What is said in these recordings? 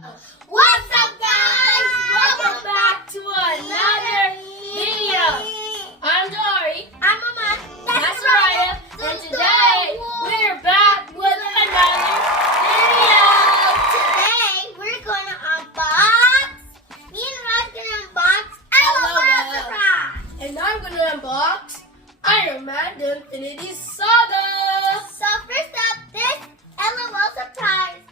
What's up, guys? Welcome back to another video. I'm Dory. I'm Mama. That's Raya. And today we're back with another video. Today we're gonna unbox. Me and Rod's gonna unbox LOL Surprise. And I'm going to unbox Iron Man The Infinity Saga. So first up, this LOL Surprise.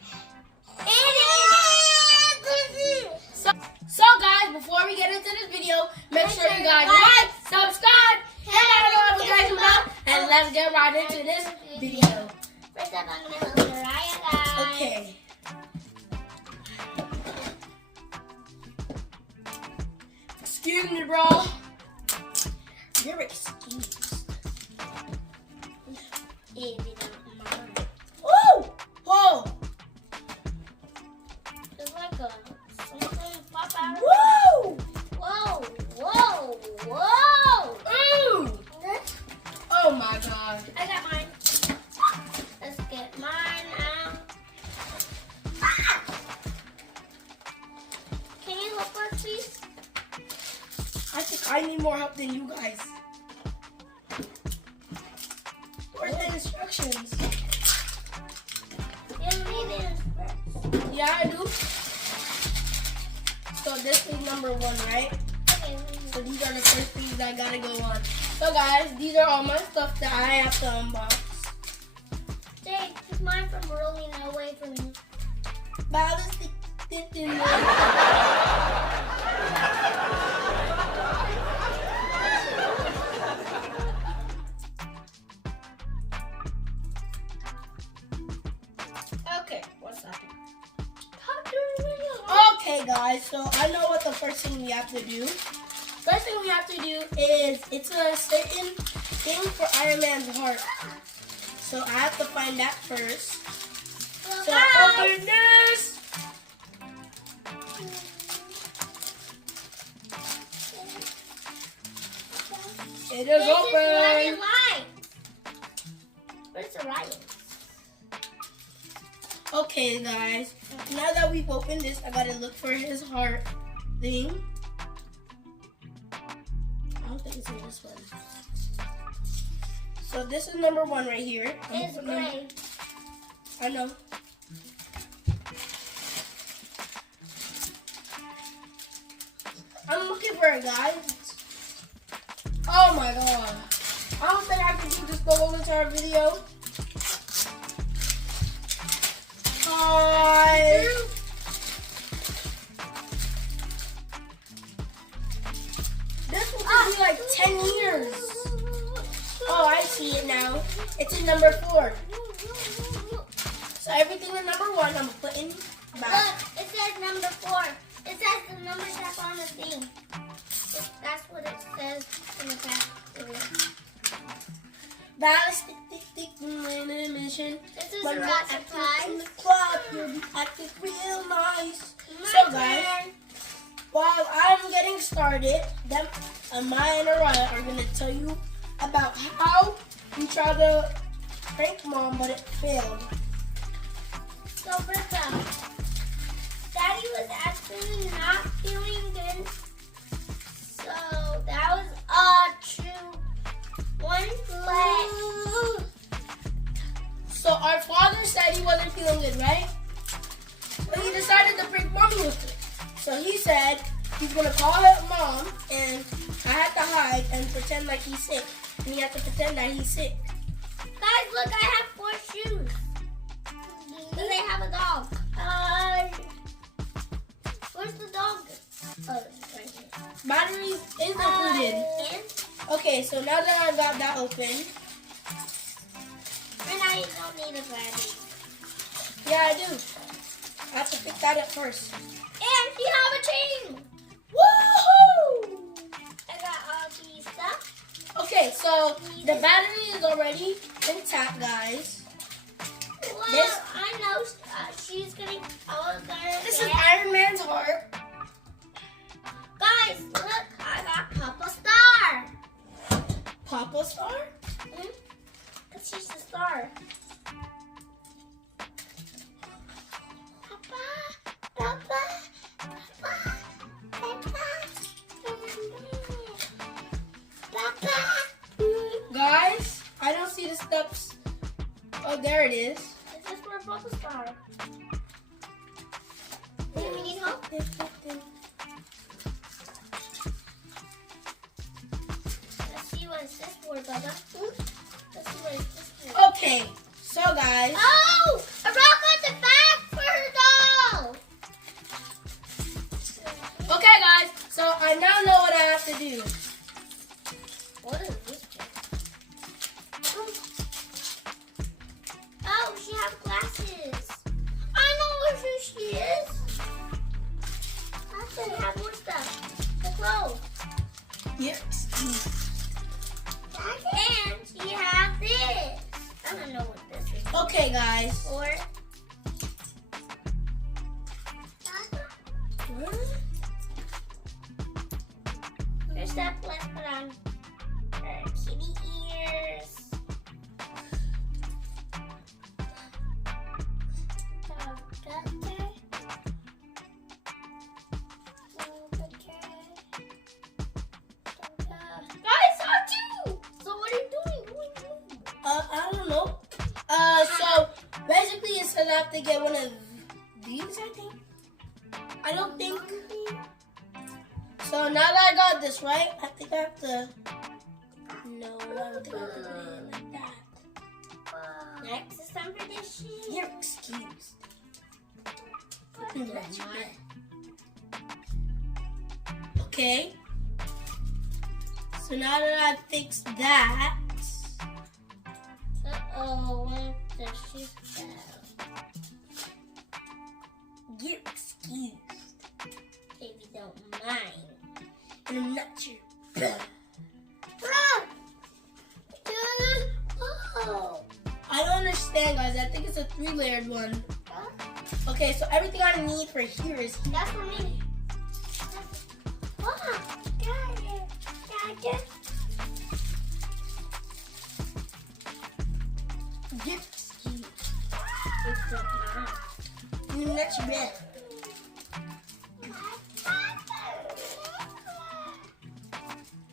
So guys, before we get into this video, make sure you guys like, subscribe, hit that notification bell, and let's get right into this video. First up, I'm gonna open Raya, guys. Okay. Excuse me, bro. You're excused. If you don't mind. Woo! Whoa! There's like a something pop out. Woo! Whoa! Whoa! Whoa! Ooh! Oh my god. I got mine. Let's get mine out. Ah! Can you help us, please? I think I need more help than you guys. Where's the instructions? You don't need the instructions. Yeah, I do. So this is number 1, right? Okay. So these are the first things that gotta go on. So guys, these are all my stuff that I have to unbox. Jay, keep mine from rolling away from me. Ballistic in Okay, what's up? Okay guys, so I know what the first thing we have to do. First thing we have to do is, it's a certain thing for Iron Man's heart. So I have to find that first. So open this. It is open. Where's the riot? Okay guys, now that we've opened this, I gotta look for his heart thing. I don't think it's in this one. So this is number 1 right here. It's gray. I know. I'm looking for it, guys. Oh my god. I don't think I can do this the whole entire video. Hi. This will take me like 10 years. Oh, I see it now. It's in number 4. So everything in number 1, I'm putting back. Look, it says number 4. It says the numbers that's on the thing. That's what it says in the back. Ballistic, thick, mission. This is a rat in surprise. the club, you'll be acting real nice. So guys, while I'm getting started, them, Amaya and Araya are gonna tell you about how we tried to prank Mom, but it failed. So first up, Daddy was actually not feeling good. So that was a true one flag. So our father said he wasn't feeling good, right? But he decided to prank Mommy with it. So he said he's gonna call Mom, and I had to hide and pretend like he's sick. And he had to pretend that he's sick. Guys, look, I have 4 shoes. Does they have a dog? Where's the dog? Oh, it's right here. Batteries is included. And Okay, so now that I got that open, I don't need a battery. yeah, I do. I have to pick that up first. And you have a chain. Woohoo! I got all these stuff. Okay, so the battery is already intact, guys. Well, This- I know she's gonna. This is Iron Man's heart. Guys, look, I got Papa Star. Papa Star? Cause she's the star. Papa, it is. Is this where bubbles are? Do we need help? Let's see what is this for, Bubba. Let's see what is this for. Okay, so guys. Oh! A rock on the back for her doll! Okay, guys. So I now know what I have to do. What is this? Oh, she has glasses. I know who she is. I should have more stuff. The clothes. Yep. And she has this. I don't know what this is. Okay, guys. Or there's that let's put on her kitty ears. Guys, saw two. So what are you doing? I don't know. So basically it says I have to get one of these, I think. I don't think. So now that I got this, right? I think I have to. No, I don't think I have to do it like that. Next is time for this shit. You're excused. Okay. So now that I fixed that. Uh-oh, what the shit fell? You're excused. If you don't mind. And I'm not your brother. Oh. I don't understand, guys. I think it's a 3-layered one. Okay, so everything I need for here is here. That's for me. Got it. Got it. You're excused. It's not mine. And I'm not your brother.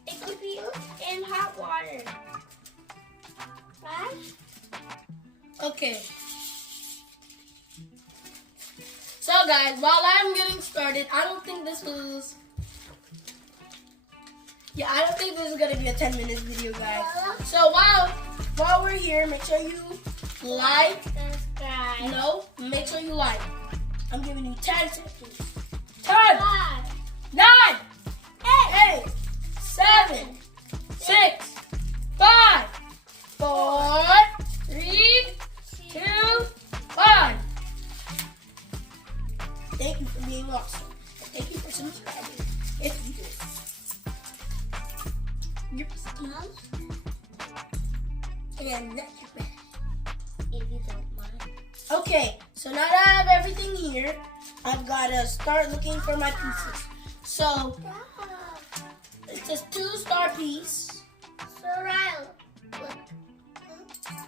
It could be in hot water. Right? Okay. So guys, while I'm getting started, I don't think this was... Yeah, I don't think this is gonna be a 10-minute video, guys. So while we're here, make sure you like. Subscribe. No, make sure you like. I'm giving you 10 seconds. 10, 5, 9, 8, 8, 7, 6, 5, 4, 3, 2, 1. Thank you for being awesome. Thank you for subscribing. If you did. You're excused. And not your bad. if you don't mind. Okay, so now that I have everything here, I've got to start looking for my pieces. So, it's a 2-star piece. So, Ryle, look.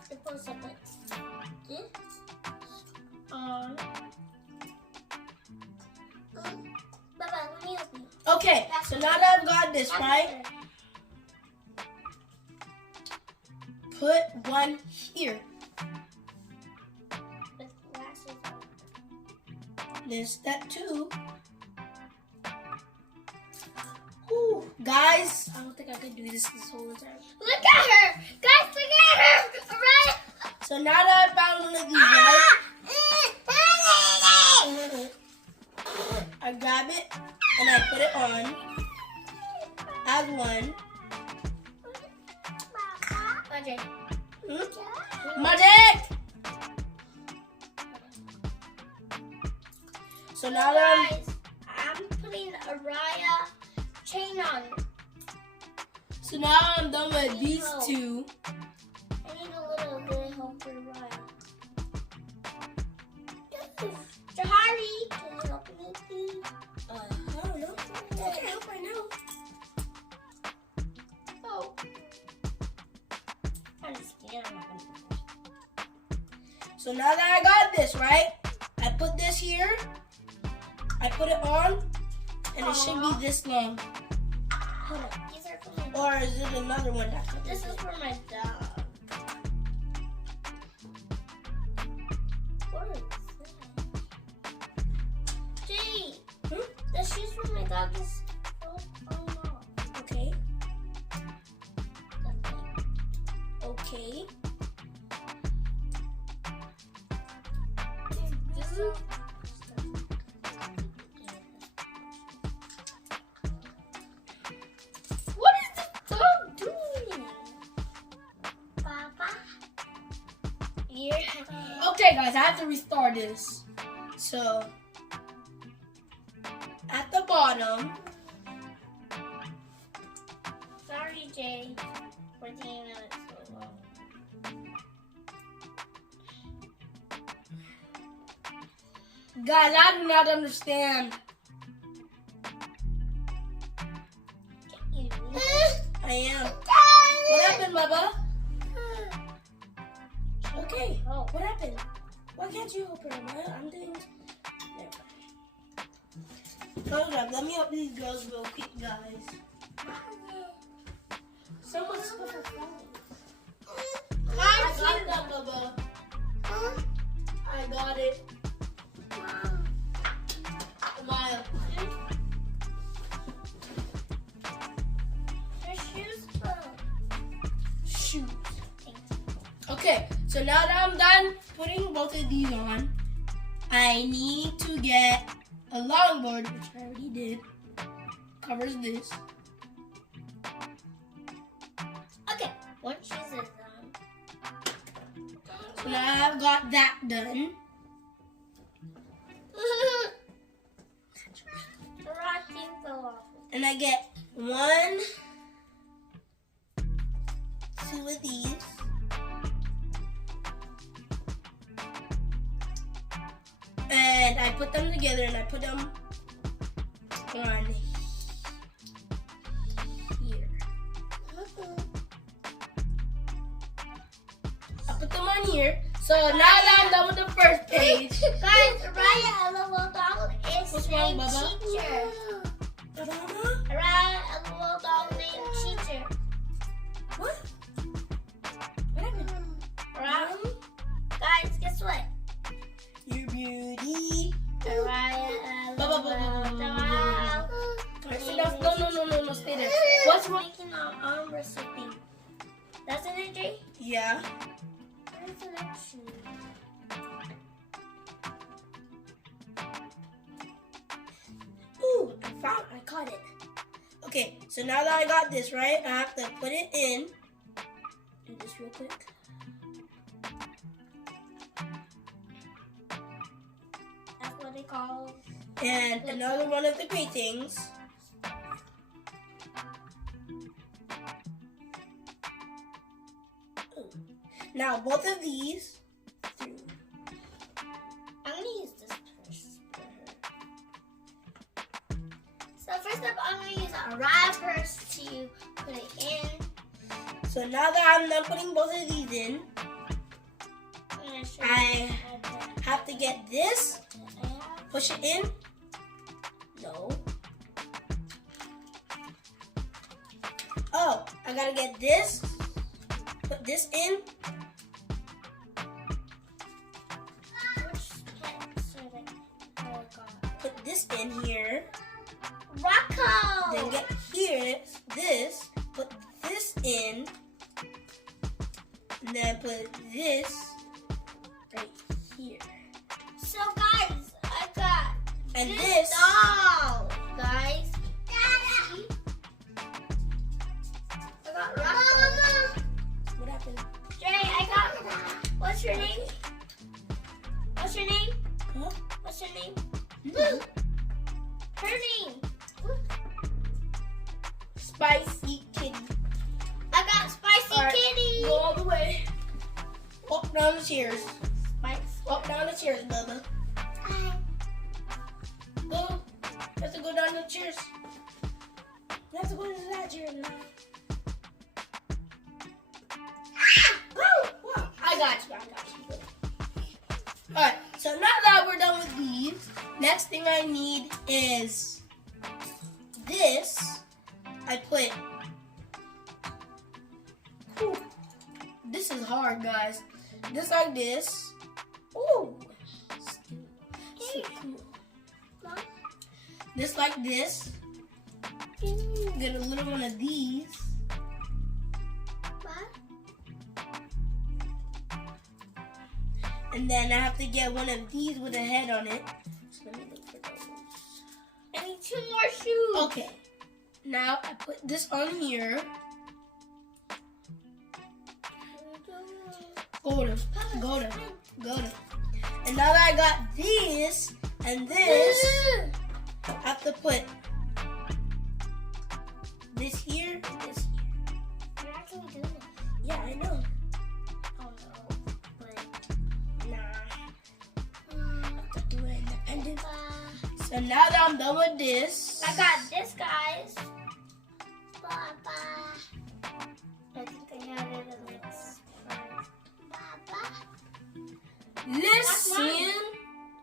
The post up this on. Bye-bye, let me help you. Okay, so now that I've got this, right? Put one here. With glasses on. There's step 2. Whew, guys, I don't think I could do this whole time. Look at her! Guys, look at her! Alright? So now that I found one of these, right? I grab it and I put it on as one. Okay. Magic! So now that Guys, I'm putting a Raya chain on. so now I'm done with these 2. I need a little bit of help for Raya. Jahari, can you help me, please? I don't know. I can help right now. Oh. I'm scared. So now that I got this, right? I put this here. I put it on, and it should be this long. Hold on. These are for my dog. Or is it another one that comes? This is for my dog. dog is. Oh no. Okay. Okay. What is this dog doing? Papa? Yeah. Okay, guys, I have to restart this. So, at the bottom. Sorry, Jay. 14 minutes so long. Guys, I do not understand. I am. What happened, Bubba? Okay. Oh. What happened? Why can't you open it? I'm doing. Hold up. Let me help these girls real quick, guys. So much stuff is falling. I got that, Bubba. I got it. Smile. Your shoes full. Shoot. Okay, so now that I'm done putting both of these on, I need to get a longboard, which I already did. Covers this. Okay, one shoes is on. So now I've got that done. The rocking fell off. And I get 1, 2 of these. And I put them together and I put them on here. I put them on here. So now that I'm done with the first page. Guys, Raya, a little dog is What's wrong, named Bubba? Teacher. Raya, a little dog named Teacher. What? What happened? Raya, guys, guess what? Your beauty. Raya, a Bubba, little Bubba, dog. No, stay there. What's wrong? Making an arm wrestle thing. That's an Jay? Yeah. Where's the next shoe? Ooh, I caught it. Okay, so now that I got this, right, I have to put it in. Do this real quick. That's what they call. And another one of the paintings. Ooh. Now both of these. I'm gonna use this purse for her. So first up, I'm gonna use a ride purse to put it in. So now that I'm done putting both of these in, I'm gonna show I you have to get this, I have. push it in. No. Oh, I gotta get this, put this in. Which pets are they? Oh god. Put this in here. Rocco! Then get here, this, put this in. And then put this right here. So guys, I got And this this. doll, guys. See? I got Rocco. What happened? Jay, I got. What's your name? What's your name? Huh? What's your name? Mm-hmm. Her name. Spicy kitty. I got Spicy All right, Kitty. Go all the way. Up down the chairs. Spicy. Up down the chairs, Bubba. Go. You have to go down the chairs. You have to go into that chair now. Woo! Wow. I got you. Alright, so now that we're done with these, next thing I need is this. I put. Whew. This is hard, guys. This like this. Ooh. So cool. This like this. get a little one of these. What? And then I have to get one of these with a head on it. So let me look for those. I need 2 more shoes. Okay. Now I put this on here. Go to. And now that I got these and this, I have to put this here, this here. You're actually doing it. Yeah, I know. Oh no. But Nah, I have to do it independent. uh, So now that I'm done with this, I got this, guys. Baba. I think I have it in this. Baba. listen.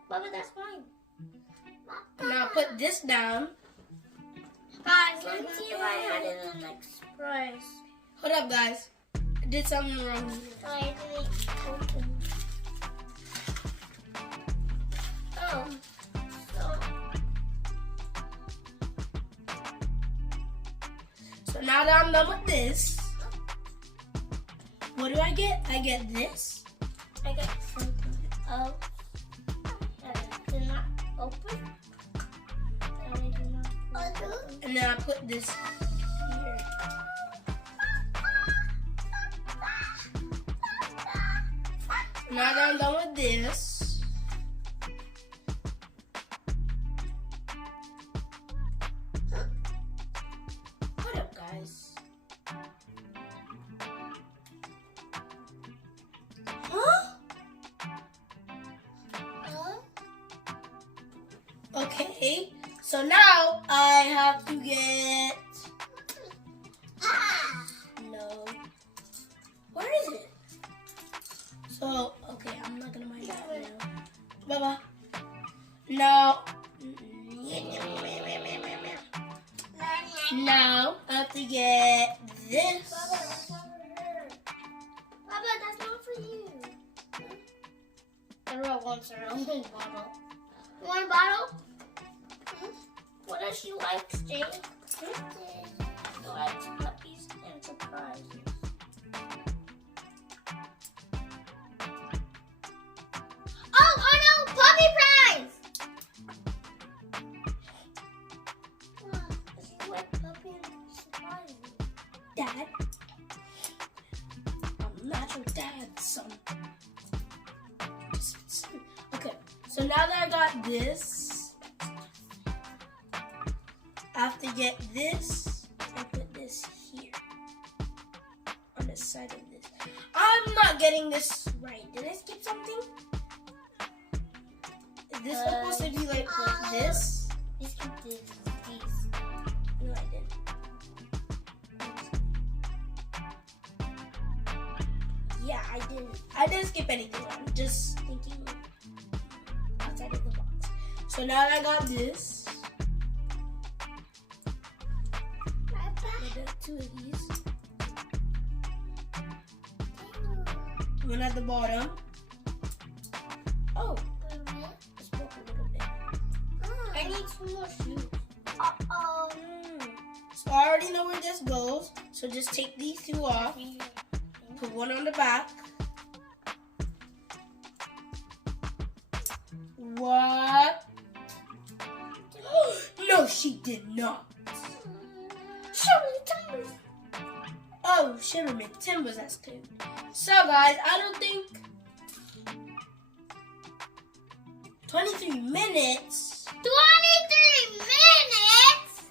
Baba, that's mine. Now put this down. Guys, let me see if I had it in Express. Hold up, guys. I did something wrong here. I didn't open. Oh. So now that I'm done with this, what do I get? I get this. I got something else that did not open. That I did not open. And then I put this here. Now that I'm done with this, what up, guys? Huh? Okay, so now I have to get. No. Where is it? So, okay, I'm not gonna mind that now. Bye-bye. Now. Now, I have to get this. Baba, that's not for her. Baba, that's not for you. Everyone wants her own bottle. You want a bottle? What does she like, Jane? She likes puppies and surprises. Oh no! Puppy prize! She likes puppy and surprises. Dad. I'm not your dad's son. Okay, so now that I got this, I have to get this and put this here on the side of this. I'm not getting this right. Did I skip something? Is this supposed to be like this? You skipped these. No, I didn't. Yeah, I didn't. I didn't skip anything. I'm just thinking outside of the box. So now that I got this, I got 2 of these. One at the bottom. Oh, it's broke a little bit. I need 2 more shoes. So I already know where this goes. So just take these 2 off. Put one on the back. What? No, she did not. Shimmy Timbers. Oh, Shimmy Timbers, that's good. So, guys, I don't think 23 minutes. 23 minutes?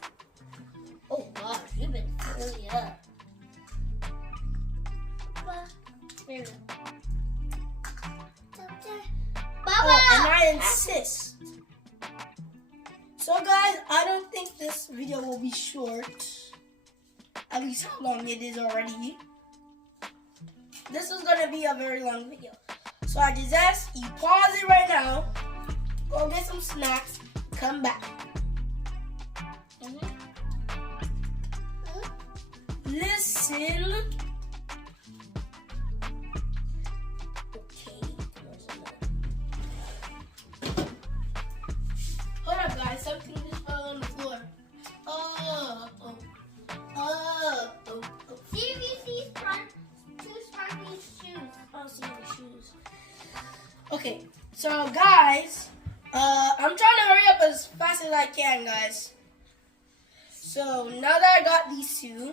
Oh gosh, you've been really up. Baba! And I insist. So, guys, I don't think this video will be short. At least how long it is already. This is going to be a very long video. So, I just ask you pause it right now. Go get some snacks. Come back. Listen. Hold up, guys. Something just fell on the floor. Oh. Okay, so guys, I'm trying to hurry up as fast as I can, guys. So now that I got these two,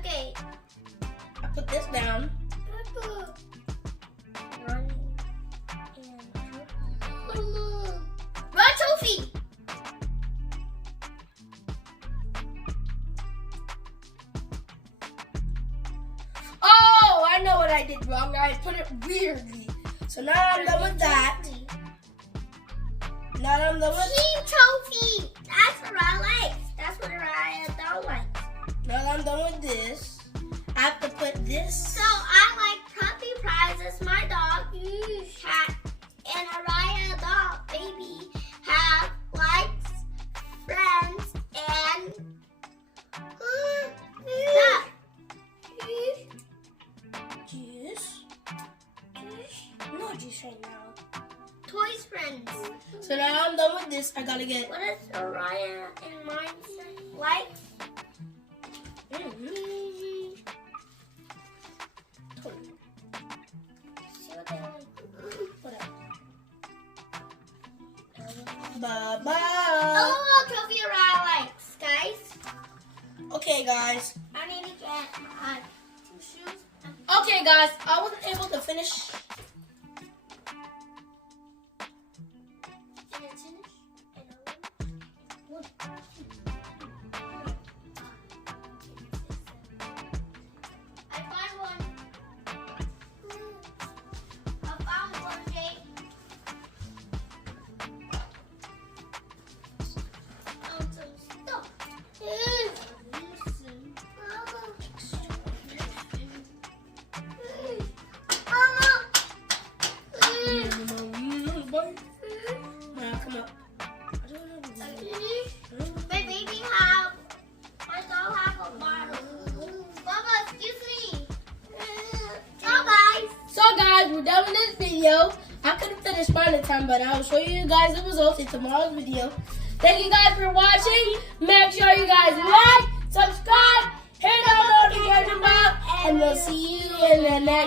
Okay. I put this down. Run, Sophie. Oh, I know what I did wrong. I put it weirdly. So now I'm done with that. Now that I'm done with Team Trophy. That's what I like. That's what I don't like. now that I'm done with this, I have to put this. So I like puppy prizes. My dog, cat, and Araya dog, baby, have likes, friends, and that. Juice. No juice right now. Toys friends. So now I'm done with this. I gotta get. What is Araya and mine like? See what they like. Whatever. Bye bye. Oh, trophy Araya likes, guys. Okay, guys. I need to get my shoes. Okay, guys. I wasn't able to finish. I found one. I found one, Jake. Found some stuff. Now come up. My baby have, my dog have a bottle. Mama, excuse me. So guys. So guys, we're done with this video. I couldn't finish mine in time, but I'll show you guys the results in tomorrow's video. Thank you guys for watching. Make sure you guys like, subscribe, hit the notification bell, and we'll see you in the next